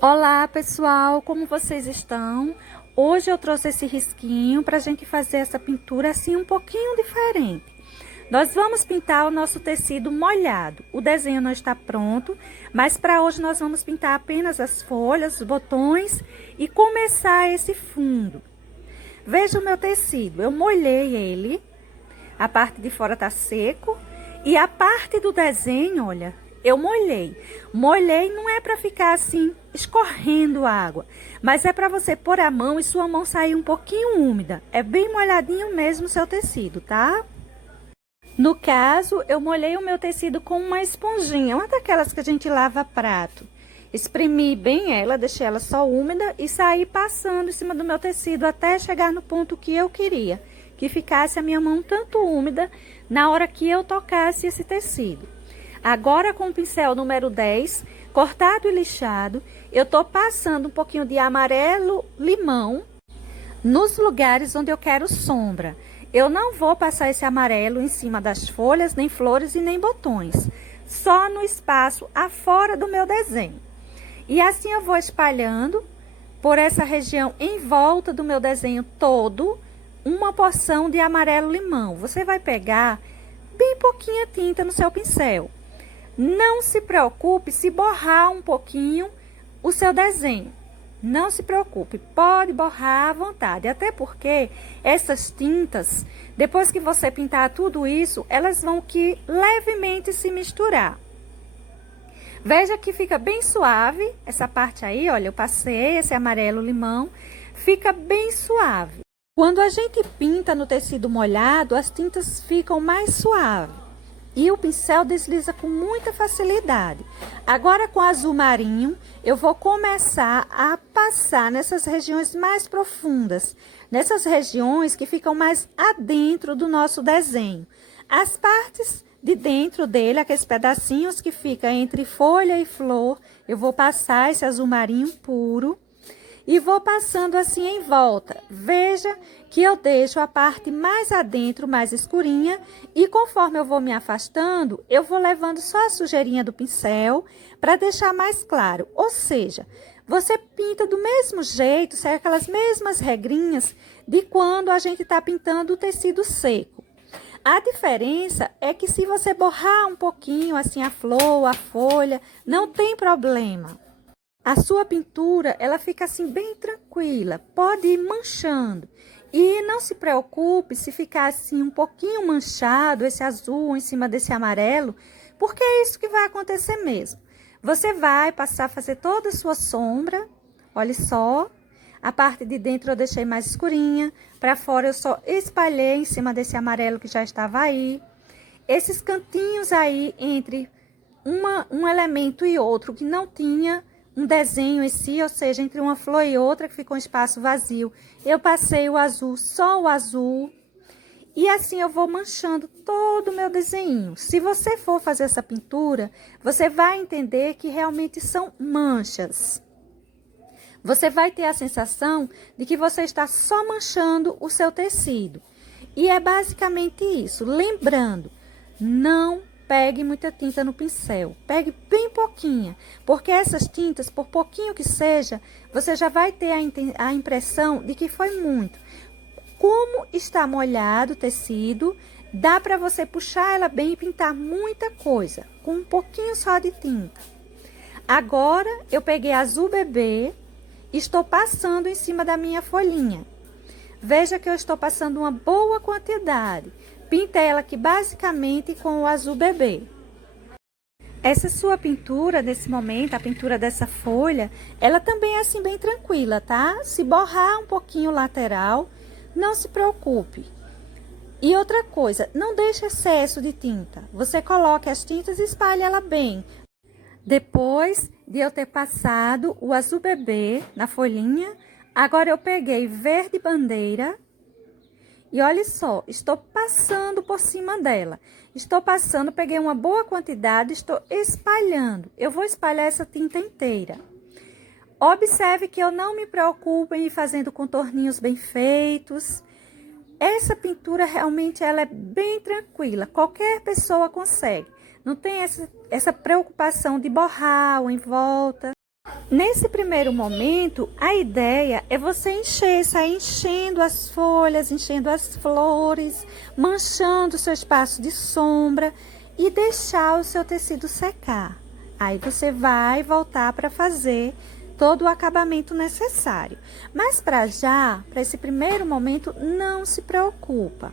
Olá pessoal, como vocês estão? Hoje eu trouxe esse risquinho para a gente fazer essa pintura assim um pouquinho diferente. Nós vamos pintar o nosso tecido molhado. O desenho não está pronto, mas para hoje nós vamos pintar apenas as folhas, os botões e começar esse fundo. Veja o meu tecido, eu molhei ele, a parte de fora tá seco e a parte do desenho, olha, eu molhei. Molhei não é para ficar assim escorrendo água, mas é para você pôr a mão e sua mão sair um pouquinho úmida. É bem molhadinho mesmo o seu tecido, tá? No caso, eu molhei o meu tecido com uma esponjinha, uma daquelas que a gente lava prato. Espremi bem ela, deixei ela só úmida e saí passando em cima do meu tecido até chegar no ponto que eu queria, que ficasse a minha mão tanto úmida na hora que eu tocasse esse tecido. Agora com o pincel número 10, cortado e lixado, eu tô passando um pouquinho de amarelo limão nos lugares onde eu quero sombra. Eu não vou passar esse amarelo em cima das folhas, nem flores e nem botões, só no espaço afora do meu desenho. E assim eu vou espalhando por essa região em volta do meu desenho todo, uma porção de amarelo limão. Você vai pegar bem pouquinha tinta no seu pincel. Não se preocupe se borrar um pouquinho o seu desenho. Não se preocupe, pode borrar à vontade. Até porque essas tintas, depois que você pintar tudo isso, elas vão que levemente se misturar. Veja que fica bem suave essa parte aí, olha, eu passei esse amarelo limão, fica bem suave. Quando a gente pinta no tecido molhado, as tintas ficam mais suaves. E o pincel desliza com muita facilidade. Agora com azul marinho, eu vou começar a passar nessas regiões mais profundas. Nessas regiões que ficam mais adentro do nosso desenho. As partes de dentro dele, aqueles pedacinhos que ficam entre folha e flor, eu vou passar esse azul marinho puro. E vou passando assim em volta. Veja que eu deixo a parte mais adentro, mais escurinha. E conforme eu vou me afastando, eu vou levando só a sujeirinha do pincel para deixar mais claro. Ou seja, você pinta do mesmo jeito, segue aquelas mesmas regrinhas de quando a gente está pintando o tecido seco. A diferença é que se você borrar um pouquinho assim a flor, a folha, não tem problema. A sua pintura, ela fica assim bem tranquila, pode ir manchando. E não se preocupe se ficar assim um pouquinho manchado, esse azul em cima desse amarelo, porque é isso que vai acontecer mesmo. Você vai passar a fazer toda a sua sombra, olha só, a parte de dentro eu deixei mais escurinha, para fora eu só espalhei em cima desse amarelo que já estava aí. Esses cantinhos aí entre um elemento e outro que não tinha um desenho em si, ou seja, entre uma flor e outra que ficou um espaço vazio, eu passei o azul, só o azul, e assim eu vou manchando todo o meu desenho. Se você for fazer essa pintura, você vai entender que realmente são manchas. Você vai ter a sensação de que você está só manchando o seu tecido. E é basicamente isso. Lembrando, não pegue muita tinta no pincel, pegue bem pouquinha, porque essas tintas, por pouquinho que seja, você já vai ter a impressão de que foi muito. Como está molhado o tecido, dá para você puxar ela bem e pintar muita coisa, com um pouquinho só de tinta. Agora, eu peguei azul bebê, estou passando em cima da minha folhinha. Veja que eu estou passando uma boa quantidade. Pinta ela aqui basicamente com o azul bebê. Essa sua pintura, nesse momento, a pintura dessa folha, ela também é assim bem tranquila, tá? Se borrar um pouquinho o lateral, não se preocupe. E outra coisa, não deixe excesso de tinta. Você coloca as tintas e espalha ela bem. Depois de eu ter passado o azul bebê na folhinha, agora eu peguei verde bandeira. E olha só, estou passando por cima dela. Estou passando, peguei uma boa quantidade, estou espalhando. Eu vou espalhar essa tinta inteira. Observe que eu não me preocupo em ir fazendo contorninhos bem feitos. Essa pintura realmente ela é bem tranquila, qualquer pessoa consegue. Não tem essa preocupação de borrar ou em volta. Nesse primeiro momento, a ideia é você sair enchendo as folhas, enchendo as flores, manchando o seu espaço de sombra e deixar o seu tecido secar. Aí você vai voltar para fazer todo o acabamento necessário. Mas para esse primeiro momento, não se preocupa.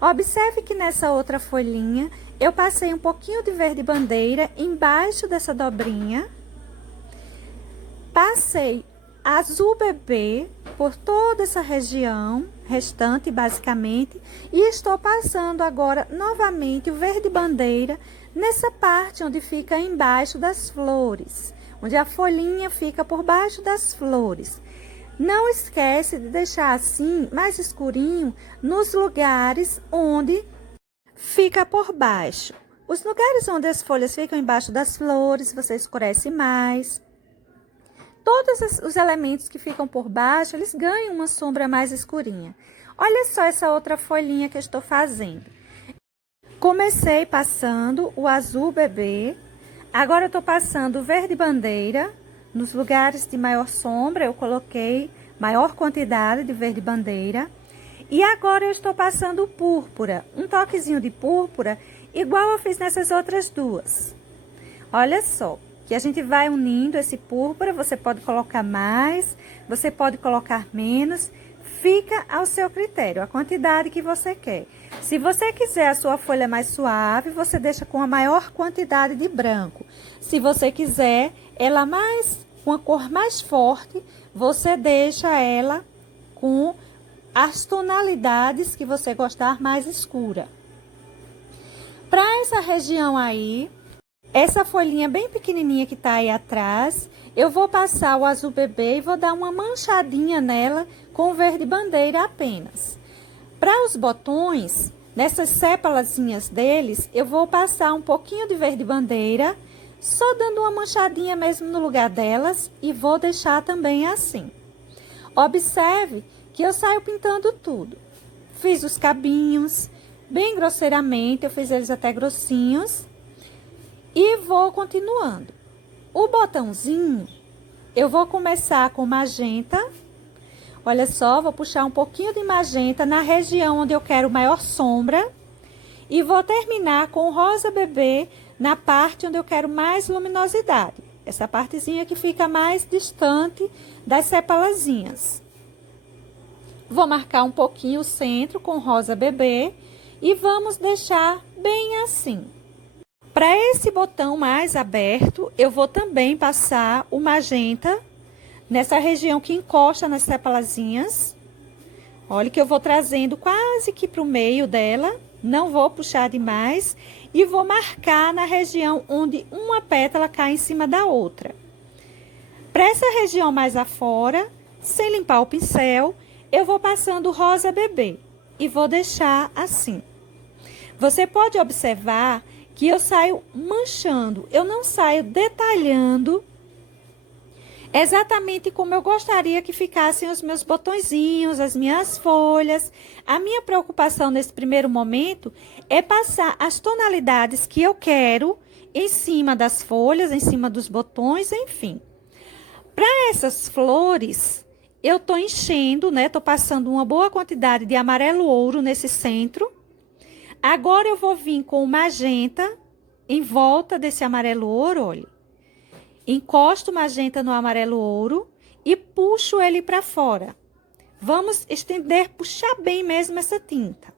Observe que nessa outra folhinha, eu passei um pouquinho de verde bandeira embaixo dessa dobrinha. Passei azul bebê por toda essa região restante, basicamente, e estou passando agora novamente o verde bandeira nessa parte onde fica embaixo das flores, onde a folhinha fica por baixo das flores. Não esquece de deixar assim mais escurinho nos lugares onde fica por baixo. Os lugares onde as folhas ficam embaixo das flores, você escurece mais. Todos os elementos que ficam por baixo, eles ganham uma sombra mais escurinha. Olha só essa outra folhinha que eu estou fazendo. Comecei passando o azul bebê. Agora eu estou passando o verde bandeira. Nos lugares de maior sombra, eu coloquei maior quantidade de verde bandeira. E agora eu estou passando o púrpura. Um toquezinho de púrpura, igual eu fiz nessas outras duas. Olha só. Que a gente vai unindo esse púrpura, você pode colocar mais, você pode colocar menos, fica ao seu critério, a quantidade que você quer. Se você quiser a sua folha mais suave, você deixa com a maior quantidade de branco. Se você quiser ela com a cor mais forte, você deixa ela com as tonalidades que você gostar mais escura. Para essa região aí, essa folhinha bem pequenininha que tá aí atrás, eu vou passar o azul bebê e vou dar uma manchadinha nela com verde bandeira apenas. Para os botões, nessas sépalazinhas deles, eu vou passar um pouquinho de verde bandeira, só dando uma manchadinha mesmo no lugar delas e vou deixar também assim. Observe que eu saio pintando tudo. Fiz os cabinhos, bem grosseiramente, eu fiz eles até grossinhos. E vou continuando. O botãozinho, eu vou começar com magenta. Olha só, vou puxar um pouquinho de magenta na região onde eu quero maior sombra. E vou terminar com rosa bebê na parte onde eu quero mais luminosidade. Essa partezinha que fica mais distante das sepalazinhas. Vou marcar um pouquinho o centro com rosa bebê e vamos deixar bem assim. Para esse botão mais aberto, eu vou também passar o magenta nessa região que encosta nas sepalazinhas. Olha que eu vou trazendo quase que para o meio dela, não vou puxar demais e vou marcar na região onde uma pétala cai em cima da outra. Para essa região mais afora, sem limpar o pincel, eu vou passando rosa bebê e vou deixar assim. Você pode observar que eu saio manchando, eu não saio detalhando exatamente como eu gostaria que ficassem os meus botõezinhos, as minhas folhas. A minha preocupação nesse primeiro momento é passar as tonalidades que eu quero em cima das folhas, em cima dos botões, enfim. Para essas flores, eu tô enchendo, né? Tô passando uma boa quantidade de amarelo ouro nesse centro. Agora, eu vou vir com o magenta em volta desse amarelo ouro, olha. Encosto o magenta no amarelo ouro e puxo ele para fora. Vamos estender, puxar bem mesmo essa tinta.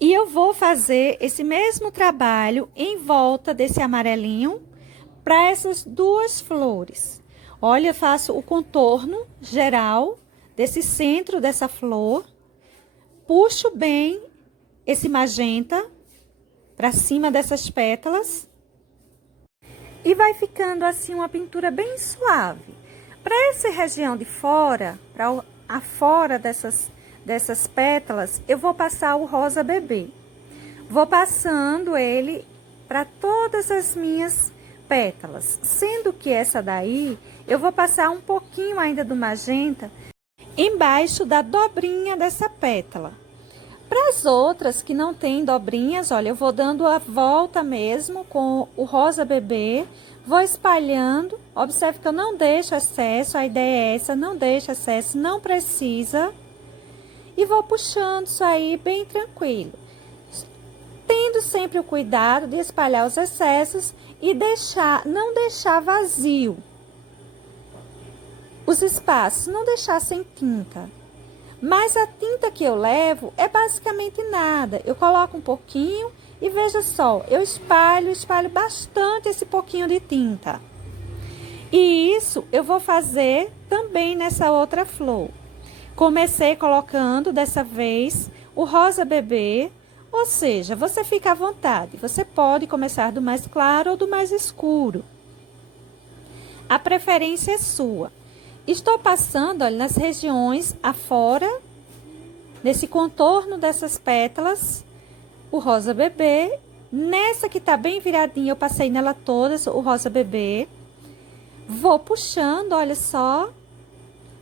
E eu vou fazer esse mesmo trabalho em volta desse amarelinho para essas duas flores. Olha, eu faço o contorno geral desse centro dessa flor. Puxo bem esse magenta para cima dessas pétalas. E vai ficando assim uma pintura bem suave. Para essa região de fora, para afora dessas pétalas, eu vou passar o rosa bebê. Vou passando ele para todas as minhas pétalas. Sendo que essa daí, eu vou passar um pouquinho ainda do magenta embaixo da dobrinha dessa pétala. Para as outras que não tem dobrinhas, olha, eu vou dando a volta mesmo com o rosa bebê, Vou espalhando, observe que eu não deixo excesso, a ideia é essa, não deixa excesso, não precisa. E vou puxando isso aí bem tranquilo. Tendo sempre o cuidado de espalhar os excessos e não deixar vazio os espaços, não deixar sem tinta. Mas a tinta que eu levo é basicamente nada. Eu coloco um pouquinho e veja só, eu espalho bastante esse pouquinho de tinta. E isso eu vou fazer também nessa outra flor. Comecei colocando dessa vez o rosa bebê, ou seja, você fica à vontade. Você pode começar do mais claro ou do mais escuro. A preferência é sua. Estou passando, olha, nas regiões afora, nesse contorno dessas pétalas, o rosa bebê. Nessa que tá bem viradinha, eu passei nela todas o rosa bebê. Vou puxando, olha só.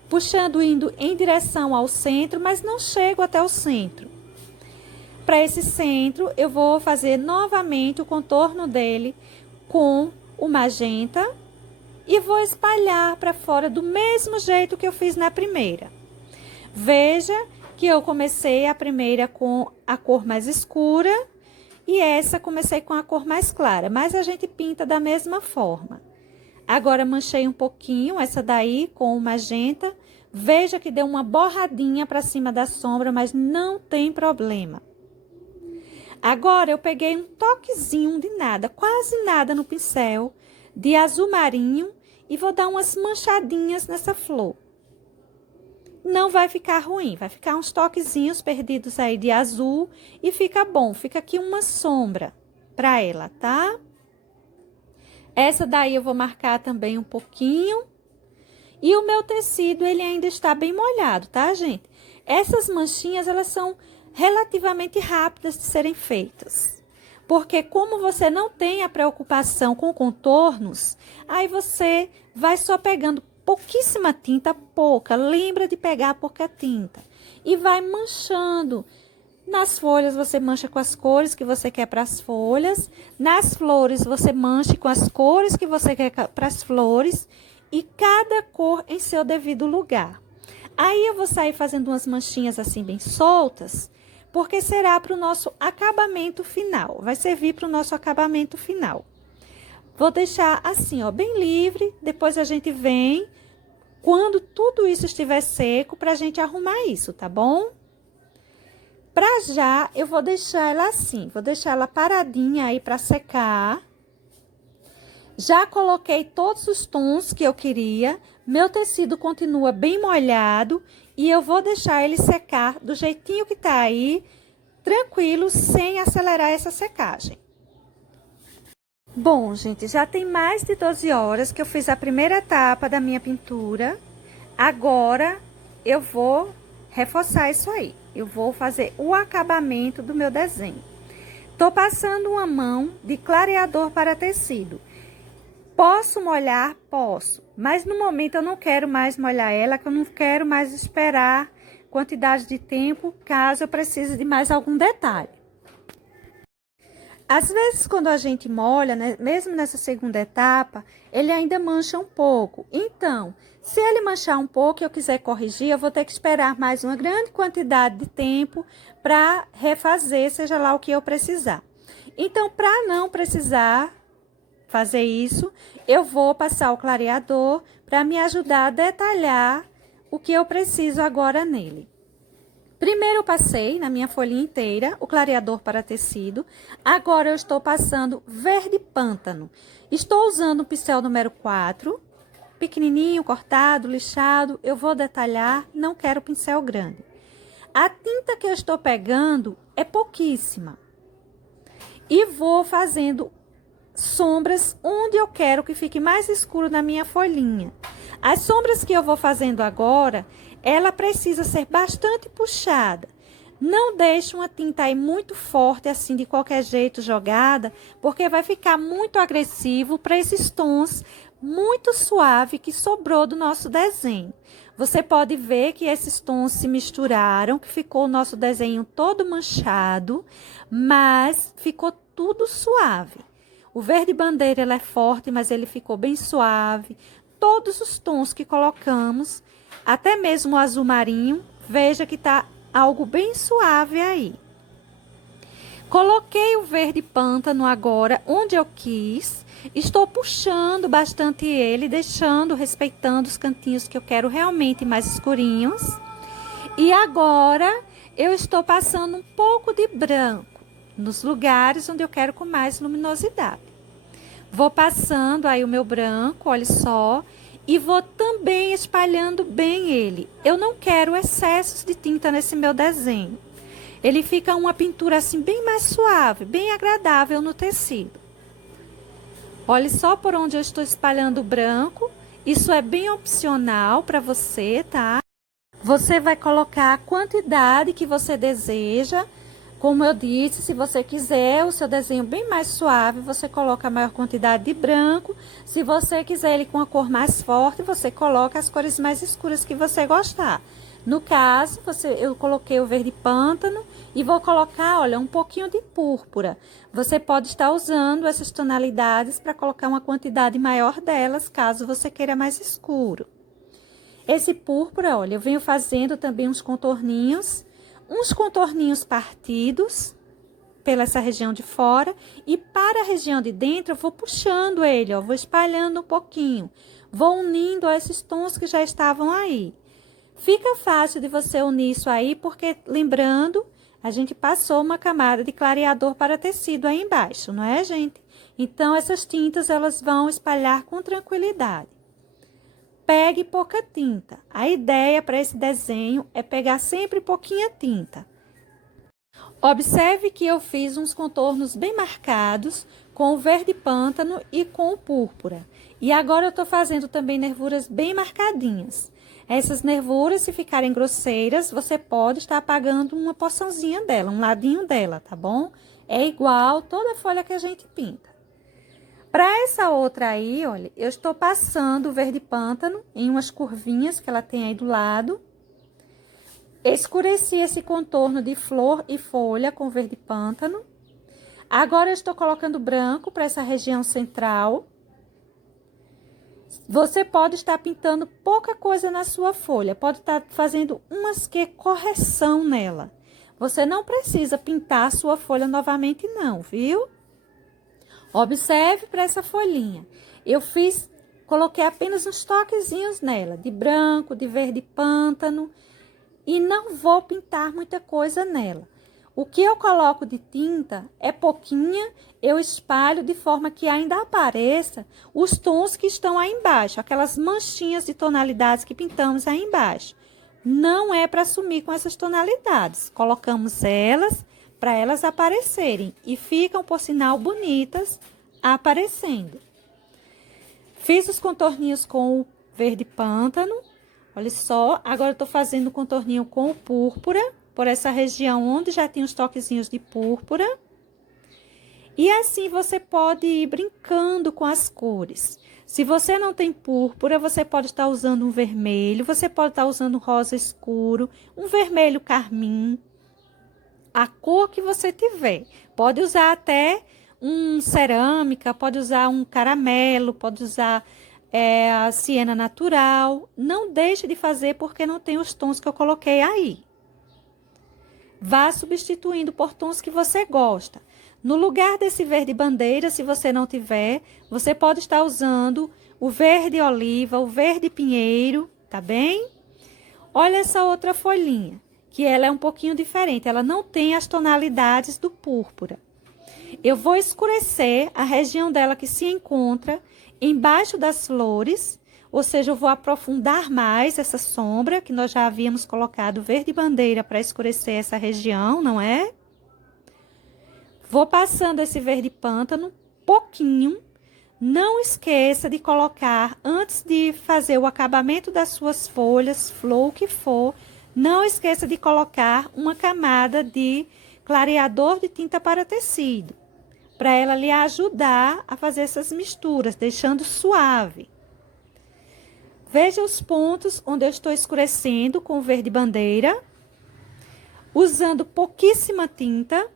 Puxando, indo em direção ao centro, mas não chego até o centro. Para esse centro, eu vou fazer novamente o contorno dele com o magenta. E vou espalhar para fora do mesmo jeito que eu fiz na primeira. Veja que eu comecei a primeira com a cor mais escura e essa comecei com a cor mais clara, mas a gente pinta da mesma forma. Agora, manchei um pouquinho essa daí com o magenta. Veja que deu uma borradinha para cima da sombra, mas não tem problema. Agora, eu peguei um toquezinho de nada, quase nada no pincel, de azul marinho e vou dar umas manchadinhas nessa flor. Não vai ficar ruim, vai ficar uns toquezinhos perdidos aí de azul e fica bom, fica aqui uma sombra para ela, tá? Essa daí eu vou marcar também um pouquinho. E o meu tecido, ele ainda está bem molhado, tá, gente? Essas manchinhas, elas são relativamente rápidas de serem feitas. Porque como você não tem a preocupação com contornos, aí você vai só pegando pouquíssima tinta, pouca. Lembra de pegar pouca tinta. E vai manchando. Nas folhas você mancha com as cores que você quer para as folhas. Nas flores você mancha com as cores que você quer para as flores. E cada cor em seu devido lugar. Aí eu vou sair fazendo umas manchinhas assim bem soltas, porque será para o nosso acabamento final. Vai servir para o nosso acabamento final. Vou deixar assim, ó, bem livre. Depois a gente vem, quando tudo isso estiver seco, para a gente arrumar isso, tá bom? Para já, eu vou deixar ela assim. Vou deixar ela paradinha aí para secar. Já coloquei todos os tons que eu queria. Meu tecido continua bem molhado. E eu vou deixar ele secar do jeitinho que tá aí, tranquilo, sem acelerar essa secagem. Bom, gente, já tem mais de 12 horas que eu fiz a primeira etapa da minha pintura. Agora, eu vou reforçar isso aí. Eu vou fazer o acabamento do meu desenho. Tô passando uma mão de clareador para tecido. Posso molhar? Posso. Mas no momento eu não quero mais molhar ela, que eu não quero mais esperar quantidade de tempo, caso eu precise de mais algum detalhe. Às vezes, quando a gente molha, né, mesmo nessa segunda etapa, ele ainda mancha um pouco. Então, se ele manchar um pouco e eu quiser corrigir, eu vou ter que esperar mais uma grande quantidade de tempo para refazer, seja lá o que eu precisar. Então, para não precisar fazer isso, eu vou passar o clareador para me ajudar a detalhar o que eu preciso agora nele. Primeiro eu passei na minha folhinha inteira o clareador para tecido. Agora eu estou passando verde pântano. Estou usando o pincel número 4, pequenininho, cortado, lixado. Eu vou detalhar, não quero pincel grande. A tinta que eu estou pegando é pouquíssima. E vou fazendo sombras onde eu quero que fique mais escuro na minha folhinha. As sombras que eu vou fazendo agora, ela precisa ser bastante puxada. Não deixe uma tinta aí muito forte, assim, de qualquer jeito jogada, porque vai ficar muito agressivo para esses tons muito suave que sobrou do nosso desenho. Você pode ver que esses tons se misturaram, que ficou o nosso desenho todo manchado, mas ficou tudo suave. O verde bandeira ele é forte, mas ele ficou bem suave. Todos os tons que colocamos, até mesmo o azul marinho, veja que tá algo bem suave aí. Coloquei o verde pântano agora onde eu quis. Estou puxando bastante ele, deixando, respeitando os cantinhos que eu quero realmente mais escurinhos. E agora eu estou passando um pouco de branco nos lugares onde eu quero com mais luminosidade. Vou passando aí o meu branco, olha só, e vou também espalhando bem ele. Eu não quero excessos de tinta nesse meu desenho. Ele fica uma pintura assim bem mais suave, bem agradável no tecido. Olhe só por onde eu estou espalhando o branco. Isso é bem opcional para você, tá? Você vai colocar a quantidade que você deseja. Como eu disse, se você quiser o seu desenho bem mais suave, você coloca a maior quantidade de branco. Se você quiser ele com a cor mais forte, você coloca as cores mais escuras que você gostar. No caso, eu coloquei o verde pântano e vou colocar, olha, um pouquinho de púrpura. Você pode estar usando essas tonalidades para colocar uma quantidade maior delas, caso você queira mais escuro. Esse púrpura, olha, eu venho fazendo também uns contorninhos partidos pela essa região de fora, e para a região de dentro eu vou puxando ele, ó, vou espalhando um pouquinho, vou unindo esses tons que já estavam aí. Fica fácil de você unir isso aí, porque lembrando, a gente passou uma camada de clareador para tecido aí embaixo, não é, gente? Então, essas tintas, elas vão espalhar com tranquilidade. Pegue pouca tinta. A ideia para esse desenho é pegar sempre pouquinha tinta. Observe que eu fiz uns contornos bem marcados com o verde pântano e com o púrpura. E agora eu estou fazendo também nervuras bem marcadinhas. Essas nervuras, se ficarem grosseiras, você pode estar apagando uma porçãozinha dela, um ladinho dela, tá bom? É igual toda folha que a gente pinta. Para essa outra aí, olha, eu estou passando o verde pântano em umas curvinhas que ela tem aí do lado. Escureci esse contorno de flor e folha com verde pântano. Agora eu estou colocando branco para essa região central. Você pode estar pintando pouca coisa na sua folha, pode estar fazendo umas correção nela. Você não precisa pintar a sua folha novamente não, viu? Observe para essa folhinha. Eu coloquei apenas uns toquezinhos nela, de branco, de verde pântano, e não vou pintar muita coisa nela. O que eu coloco de tinta é pouquinha, eu espalho de forma que ainda apareça os tons que estão aí embaixo, aquelas manchinhas de tonalidades que pintamos aí embaixo. Não é para sumir com essas tonalidades, colocamos elas para elas aparecerem e ficam, por sinal, bonitas aparecendo. Fiz os contorninhos com o verde pântano, olha só, agora eu tô fazendo o contorninho com o púrpura, por essa região onde já tem os toquezinhos de púrpura. E assim você pode ir brincando com as cores. Se você não tem púrpura, você pode estar usando um vermelho, você pode estar usando um rosa escuro, um vermelho carmim, a cor que você tiver. Pode usar até um cerâmica, pode usar um caramelo, pode usar a siena natural. Não deixe de fazer porque não tem os tons que eu coloquei aí. Vá substituindo por tons que você gosta. No lugar desse verde bandeira, se você não tiver, você pode estar usando o verde oliva, o verde pinheiro, tá bem? Olha essa outra folhinha, que ela é um pouquinho diferente, ela não tem as tonalidades do púrpura. Eu vou escurecer a região dela que se encontra embaixo das flores, ou seja, eu vou aprofundar mais essa sombra, que nós já havíamos colocado verde bandeira para escurecer essa região, não é? Vou passando esse verde pântano, pouquinho. Não esqueça de colocar, antes de fazer o acabamento das suas folhas, flor, o que for, não esqueça de colocar uma camada de clareador de tinta para tecido, para ela lhe ajudar a fazer essas misturas, deixando suave. Veja os pontos onde eu estou escurecendo com o verde bandeira, usando pouquíssima tinta.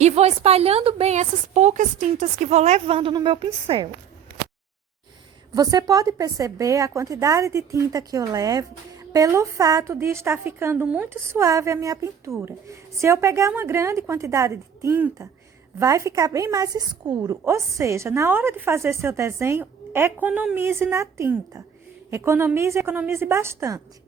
E vou espalhando bem essas poucas tintas que vou levando no meu pincel. Você pode perceber a quantidade de tinta que eu levo pelo fato de estar ficando muito suave a minha pintura. Se eu pegar uma grande quantidade de tinta, vai ficar bem mais escuro. Ou seja, na hora de fazer seu desenho, economize na tinta. Economize bastante.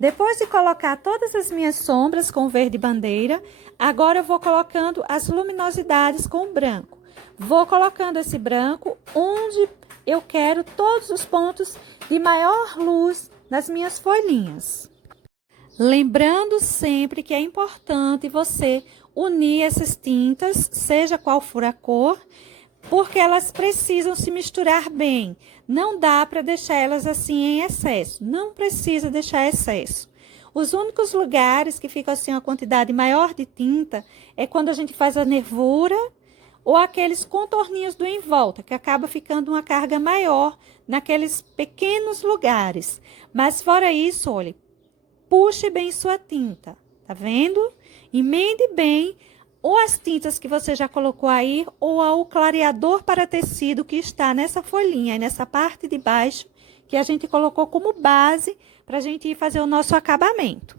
Depois de colocar todas as minhas sombras com verde bandeira, agora eu vou colocando as luminosidades com branco. Vou colocando esse branco onde eu quero todos os pontos de maior luz nas minhas folhinhas. Lembrando sempre que é importante você unir essas tintas, seja qual for a cor, porque elas precisam se misturar bem. Não dá para deixar elas assim em excesso. Não precisa deixar excesso. Os únicos lugares que ficam assim uma quantidade maior de tinta é quando a gente faz a nervura ou aqueles contorninhos do em volta, que acaba ficando uma carga maior naqueles pequenos lugares. Mas fora isso, olha, puxe bem sua tinta, tá vendo? Emende bem ou as tintas que você já colocou aí, ou o clareador para tecido que está nessa folhinha, nessa parte de baixo, que a gente colocou como base para a gente ir fazer o nosso acabamento.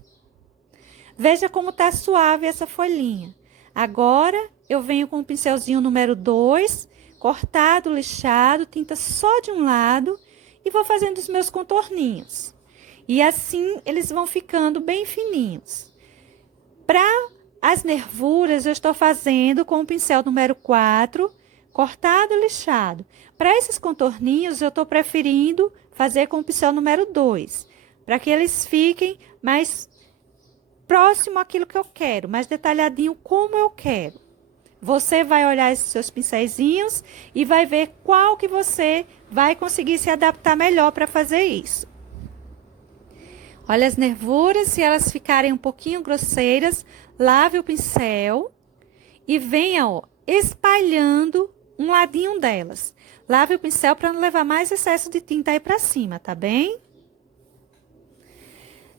Veja como tá suave essa folhinha. Agora, eu venho com o pincelzinho número 2, cortado, lixado, tinta só de um lado, e vou fazendo os meus contorninhos. E assim, eles vão ficando bem fininhos. Para as nervuras, eu estou fazendo com o pincel número 4, cortado e lixado. Para esses contorninhos, eu estou preferindo fazer com o pincel número 2, para que eles fiquem mais próximo àquilo que eu quero, mais detalhadinho como eu quero. Você vai olhar esses seus pincelzinhos e vai ver qual que você vai conseguir se adaptar melhor para fazer isso. Olha as nervuras, se elas ficarem um pouquinho grosseiras, lave o pincel e venha, ó, espalhando um ladinho delas. Lave o pincel para não levar mais excesso de tinta aí para cima, tá bem?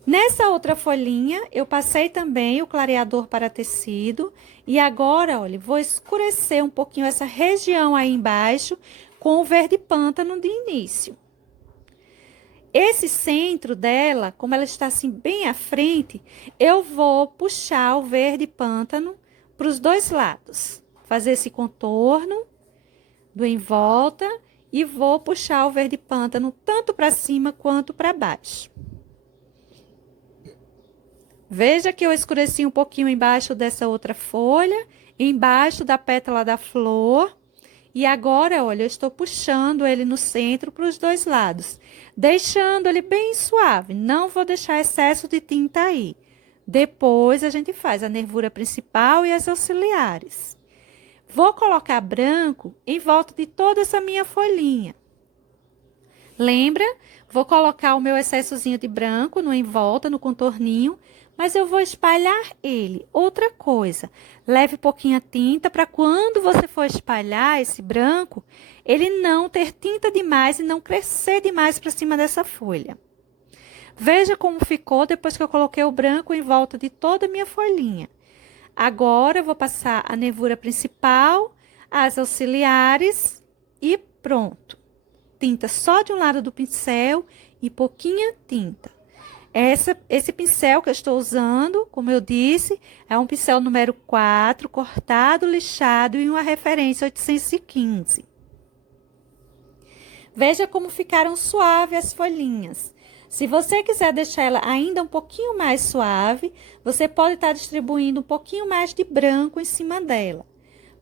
Nessa outra folhinha, eu passei também o clareador para tecido. E agora, olha, vou escurecer um pouquinho essa região aí embaixo com o verde pântano de início. Esse centro dela, como ela está assim bem à frente, eu vou puxar o verde pântano para os dois lados. Fazer esse contorno do em volta e vou puxar o verde pântano tanto para cima quanto para baixo. Veja que eu escureci um pouquinho embaixo dessa outra folha, embaixo da pétala da flor. E agora, olha, eu estou puxando ele no centro para os dois lados, deixando ele bem suave. Não vou deixar excesso de tinta aí. Depois, a gente faz a nervura principal e as auxiliares. Vou colocar branco em volta de toda essa minha folhinha. Lembra? Vou colocar o meu excessozinho de branco no em volta, no contorninho, mas eu vou espalhar ele. Outra coisa, leve pouquinha tinta para quando você for espalhar esse branco, ele não ter tinta demais e não crescer demais para cima dessa folha. Veja como ficou depois que eu coloquei o branco em volta de toda a minha folhinha. Agora, eu vou passar a nervura principal, as auxiliares e pronto. Tinta só de um lado do pincel e pouquinha tinta. Esse pincel que eu estou usando, como eu disse, é um pincel número 4, cortado, lixado e uma referência 815. Veja como ficaram suaves as folhinhas. Se você quiser deixar ela ainda um pouquinho mais suave, você pode estar distribuindo um pouquinho mais de branco em cima dela.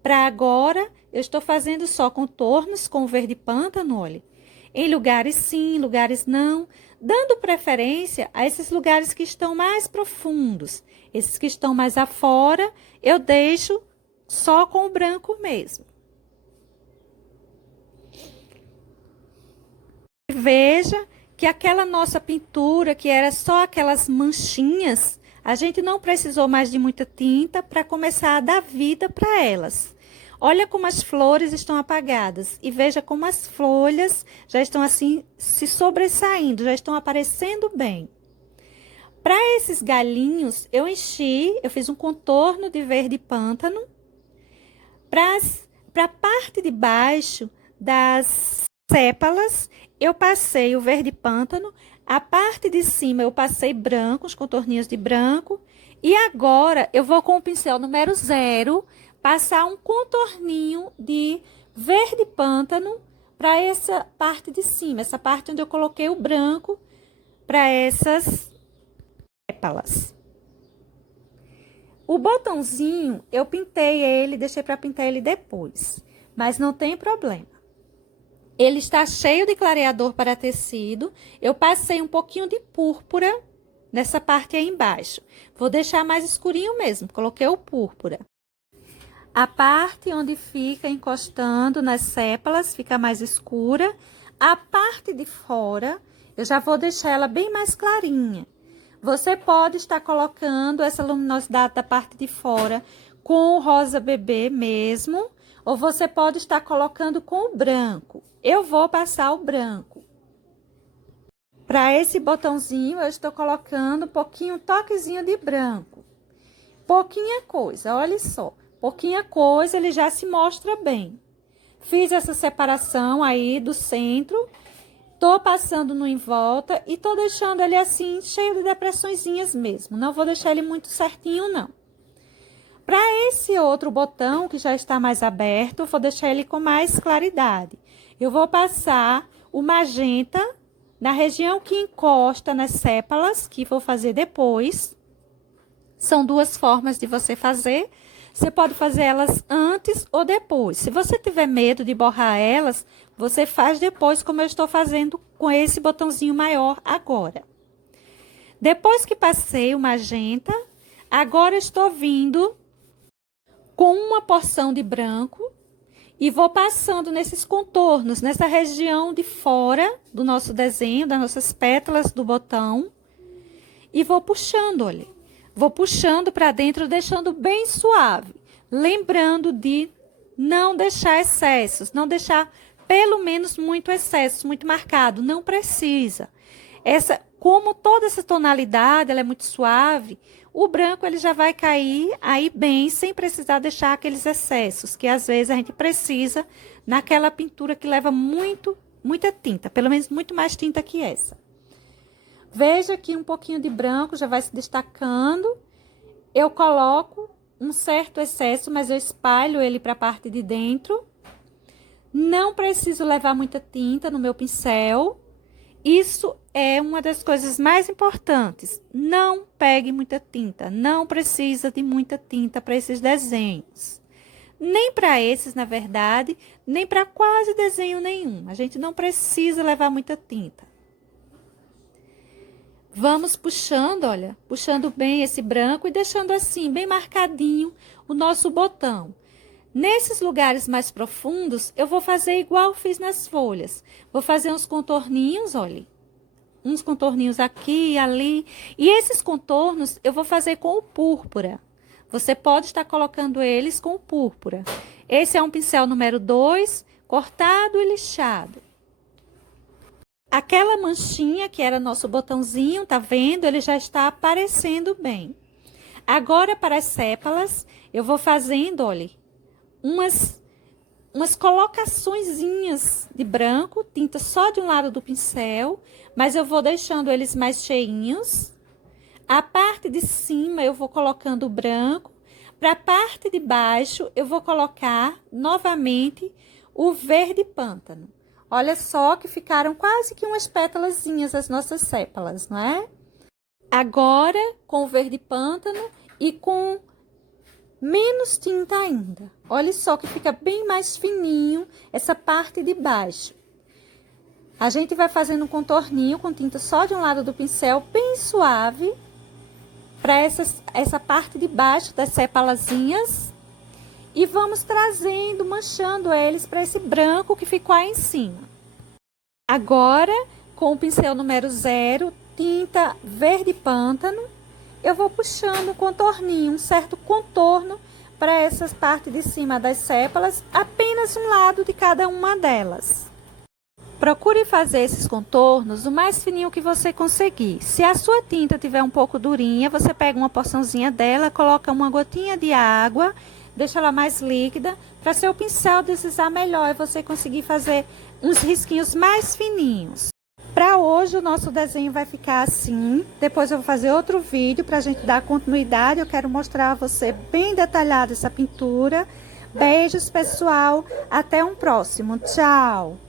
Para agora, eu estou fazendo só contornos com verde pântano, olha. Em lugares sim, em lugares não, dando preferência a esses lugares que estão mais profundos. Esses que estão mais afora, eu deixo só com o branco mesmo. Veja que aquela nossa pintura, que era só aquelas manchinhas, a gente não precisou mais de muita tinta para começar a dar vida para elas. Olha como as flores estão apagadas e veja como as folhas já estão assim se sobressaindo, já estão aparecendo bem. Para esses galinhos, eu fiz um contorno de verde pântano Para a parte de baixo das sépalas, eu passei o verde pântano. A parte de cima eu passei branco, os contorninhos de branco. E agora eu vou com o pincel número 0 passar um contorninho de verde pântano para essa parte de cima, essa parte onde eu coloquei o branco para essas sépalas. O botãozinho, eu pintei ele, deixei para pintar ele depois, mas não tem problema. Ele está cheio de clareador para tecido, eu passei um pouquinho de púrpura nessa parte aí embaixo. Vou deixar mais escurinho mesmo, coloquei o púrpura. A parte onde fica encostando nas sépalas fica mais escura. A parte de fora, eu já vou deixar ela bem mais clarinha. Você pode estar colocando essa luminosidade da parte de fora com o rosa bebê mesmo, ou você pode estar colocando com o branco. Eu vou passar o branco. Para esse botãozinho, eu estou colocando um pouquinho, um toquezinho de branco. Pouquinha coisa, olha só. Pouquinha coisa, ele já se mostra bem. Fiz essa separação aí do centro. Tô passando no em volta e tô deixando ele assim, cheio de depressõezinhas mesmo. Não vou deixar ele muito certinho, não. Para esse outro botão, que já está mais aberto, eu vou deixar ele com mais claridade. Eu vou passar o magenta na região que encosta nas sépalas, que vou fazer depois. São duas formas de você fazer. Você pode fazer elas antes ou depois. Se você tiver medo de borrar elas, você faz depois, como eu estou fazendo com esse botãozinho maior agora. Depois que passei o magenta, agora estou vindo com uma porção de branco e vou passando nesses contornos, nessa região de fora do nosso desenho, das nossas pétalas do botão. E vou puxando, olha. Vou puxando para dentro, deixando bem suave. Lembrando de não deixar excessos, não deixar pelo menos muito excesso, muito marcado. Não precisa. Como toda essa tonalidade, ela é muito suave, o branco ele já vai cair aí bem, sem precisar deixar aqueles excessos, que às vezes a gente precisa naquela pintura que leva muita tinta, pelo menos muito mais tinta que essa. Veja que um pouquinho de branco já vai se destacando. Eu coloco um certo excesso, mas eu espalho ele para a parte de dentro. Não preciso levar muita tinta no meu pincel. Isso é uma das coisas mais importantes. Não pegue muita tinta. Não precisa de muita tinta para esses desenhos. Nem para esses, na verdade, nem para quase desenho nenhum. A gente não precisa levar muita tinta. Vamos puxando, olha, puxando bem esse branco e deixando assim, bem marcadinho o nosso botão. Nesses lugares mais profundos, eu vou fazer igual fiz nas folhas. Vou fazer uns contorninhos, olha. Uns contorninhos aqui e ali. E esses contornos eu vou fazer com o púrpura. Você pode estar colocando eles com o púrpura. Esse é um pincel número 2, cortado e lixado. Aquela manchinha que era nosso botãozinho, tá vendo? Ele já está aparecendo bem. Agora, para as sépalas, eu vou fazendo, olha, umas colocaçõezinhas de branco, tinta só de um lado do pincel, mas eu vou deixando eles mais cheinhos. A parte de cima eu vou colocando branco. Para a parte de baixo, eu vou colocar novamente o verde pântano. Olha só que ficaram quase que umas pétalazinhas as nossas sépalas, não é? Agora, com o verde pântano e com menos tinta ainda. Olha só que fica bem mais fininho essa parte de baixo. A gente vai fazendo um contorninho com tinta só de um lado do pincel, bem suave, para essa parte de baixo das sépalazinhas. E vamos trazendo, manchando eles para esse branco que ficou aí em cima. Agora, com o pincel número 0, tinta verde pântano, eu vou puxando um contorninho, um certo contorno para essas partes de cima das sépalas, apenas um lado de cada uma delas. Procure fazer esses contornos o mais fininho que você conseguir. Se a sua tinta tiver um pouco durinha, você pega uma porçãozinha dela, coloca uma gotinha de água, deixa ela mais líquida, para seu pincel deslizar melhor e você conseguir fazer uns risquinhos mais fininhos. Para hoje o nosso desenho vai ficar assim, depois eu vou fazer outro vídeo para a gente dar continuidade, eu quero mostrar a você bem detalhada essa pintura. Beijos, pessoal, até um próximo, tchau!